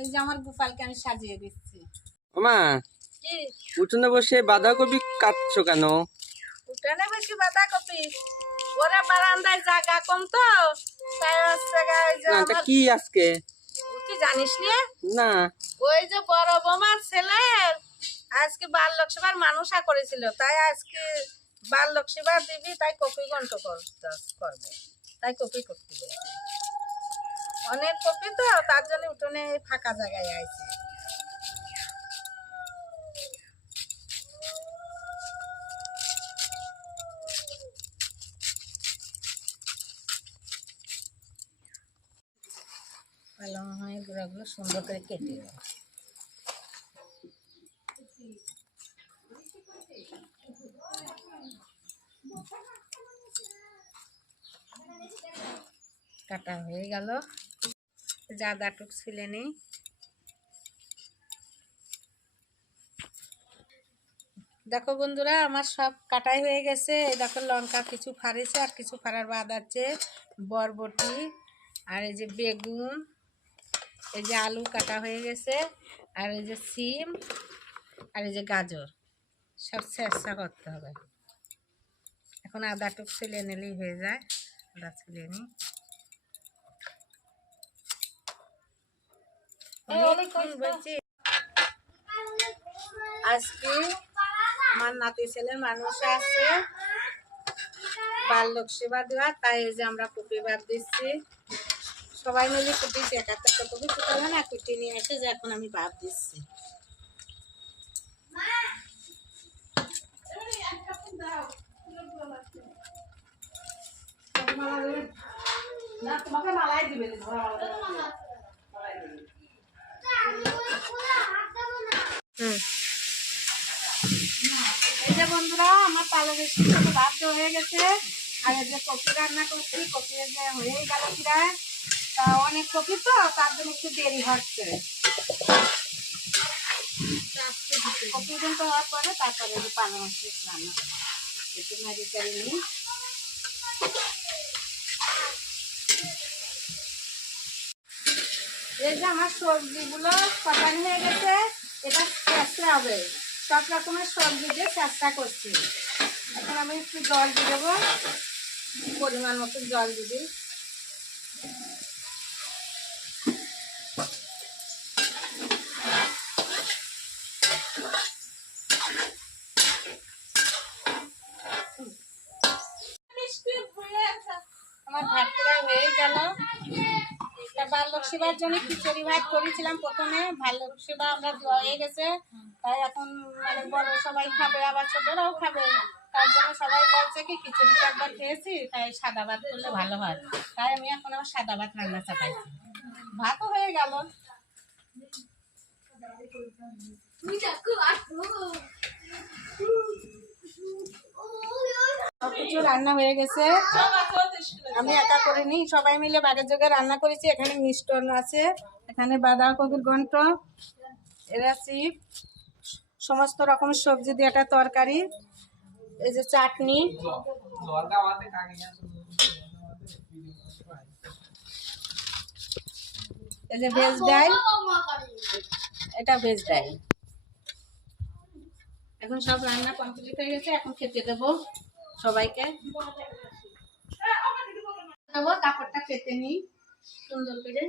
গোপালকে আমি সাজিয়ে দিচ্ছি। ওমা উঠোনে বসে বাঁধাকপি কাটছো কেন? উঠানে বেশি বাঁধাকপি? ওরা বারান্দায় জায়গা কম তো তাই হচ্ছে গা এই যে না এটা আমার- কি আজকে? কি জানিস নিয়ে না। ওই যে বড় বোমার ছেলের আজকে বাল লোকসভার মানুষা করেছিল তাই আজকে বাল লোকসভা দিবি তাই কপি গন্ট করবে। তাই কপি করতে। অনেক কপি তো তার জন্য উঠোনে ফাঁকা জায়গায় আইছে। পালং হয়ে, গুঁড়াগুলো সুন্দর করে কেটে দেবো কাটা হয়ে গেল। জাদাটুক ছিলে নেই। দেখো বন্ধুরা, আমার সব কাটাই হয়ে গেছে। এই দেখো লঙ্কা কিছু ফাড়েছে আর কিছু ফাড়ার বাদ আছে। বরবটি আর এই যে বেগুন, এই যে আলু কাটা হয়ে গেছে, আর এই যে সিম, আর এই যে গাজর। সব চেষ্টা করতে হবে। এখন আদাটুক ছিলে নিলেই হয়ে যায়, আদা ছিলে নিই অনেকক্ষণ বলছি আজকে আমার নাতি ছেলের মানুষ আছে। বাল্যক সেবা দেওয়া তাই এই যে আমরা কপি ভাত দিচ্ছি। সবাই মিলে কুটিছি এক একটা তো কপি না কুটি নিয়ে এসে যে এখন আমি ভাত দিচ্ছি। হুম এই যে বন্ধুরা, আমার সাথে ভাত দেওয়া হয়ে গেছে। আর যে কপি রান্না করছি, কপি হয়েই গেল প্রায়। তা অনেক কপি তো, তার জন্য একটু দেরি হচ্ছে। কপি কিন্তু হওয়ার পরে, তারপরে পালং রান্না। একটু নাড়ি নিই। এই যে আমার সবজিগুলো তরকারি হয়ে গেছে এটা চেষ্টা হবে। সব রকমের সবজি দিয়ে চেষ্টা করছি। এখন আমি একটু জল দিয়ে দেবো। পরিমাণ মতো জল দিই। আমার ভাত প্রায় হয়ে গেল সেবার জন্য খিচুড়ি ভাত করেছিলাম প্রথমে। বাল্যক সেবা আমরা দেওয়া হয়ে গেছে। তাই এখন মানে বড় সবাই খাবে, আবার ছোটরাও খাবে। তার জন্য সবাই বলছে কি খিচুড়িটা একবার খেয়েছি, তাই সাদা ভাত করলে ভালো হয়। তাই আমি এখন আমার সাদা ভাত রান্না চাপাইছি। ভাতও হয়ে গেল। সবকিছু রান্না হয়ে গেছে। আমি একা করিনি সবাই মিলে বাগের জোগে রান্না করেছি। এখানে মিষ্টন আছে, এখানে বাঁধাকপির ঘন্ট, এরা চিপ সমস্ত রকমের সবজি দিয়ে একটা তরকারি, এই যে চাটনি। এই যে ভেজ ডাল, এটা ভেজ ডাল। এখন সব রান্না কমপ্লিট হয়ে গেছে। এখন খেতে দেবো। সবাইকে। দেবো কাপড়টা খেতে নিই। সুন্দর করে।